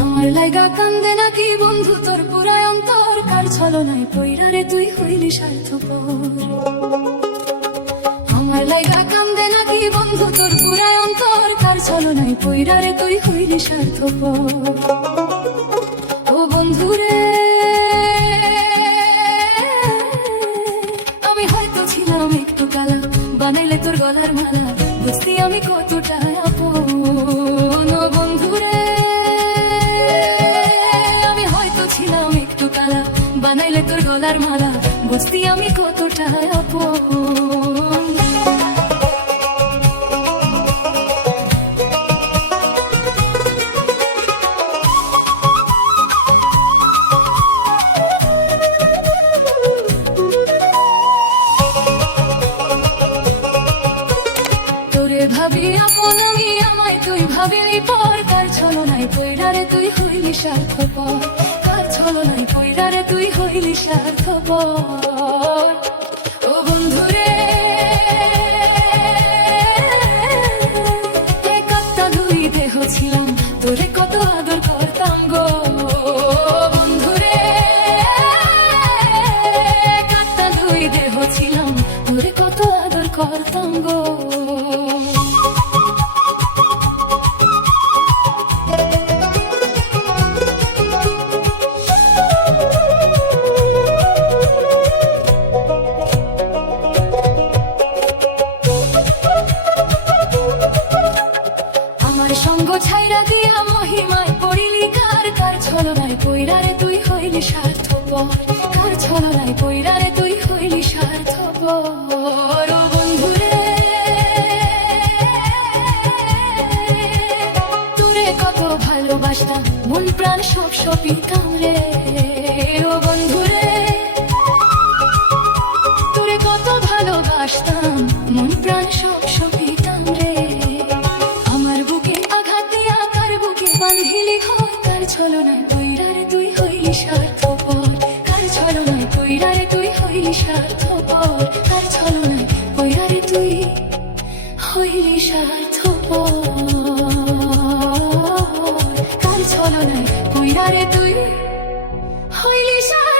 আমার লাইগা কান্দে নাকি বন্ধু তোর পুরায় অন্তর, কার ছলনায় পইরা রে তুই হইলি স্বার্থপর। আমার লাইগা কান্দে নাকি বন্ধু তোর পুরায় অন্তর, কার ছলনায় পইরা রে তুই হইলি স্বার্থপর। ও বন্ধু রে, আমি হয়তো ছিলাম একটু কালা, বানাইলে তোর গলার মালা, বুঝতি আমি কতটা আপন। ও বন্ধু রে, আমি হয়তো ছিলাম একটু কালা, বানাইলে তোর গলার মালা, বুঝতি আমি কতটা আপন। ভাবি আপন আমি, আমায় তুই ভাবিলি পর, কার ছলনায় পইরা রে তুই হইলি স্বার্থপর, কার ছলনায় পইরা রে তুই হইলি স্বার্থপর। ও বন্ধু রে, একটা দুই দেহ ছিলাম, তোরে কত আদর করতাম গো। বন্ধু রে, একটা দুই দেহ ছিলাম, তোরে কত আদর করতাম গো। সঙ্গ ছাইরা দিয়া মহিমায় পড়িলি কার, কার ছলনায় পইরা রে তুই হইলি স্বার্থপর, কার ছলনায় পইরা রে তুই হইলি স্বার্থপর। ও বন্ধু রে, তোরে কত ভালোবাসতাম, মন প্রাণ সব সপি কামড়ে। ও বন্ধু রে, তোরে কত ভালোবাসতাম, মন প্রাণ সব সপি কামড়ে। বান্ধিলি ঘর, কার ছলনায় পইরা রে তুই হইলি স্বার্থপর, কার ছলনায় পইরা রে তুই হইলি স্বার্থপর, কার ছলনায় পইরা রে তুই হইলি স্বার্থপর, কার ছলনায় পইরা রে তুই হইলি স্বার্থপর।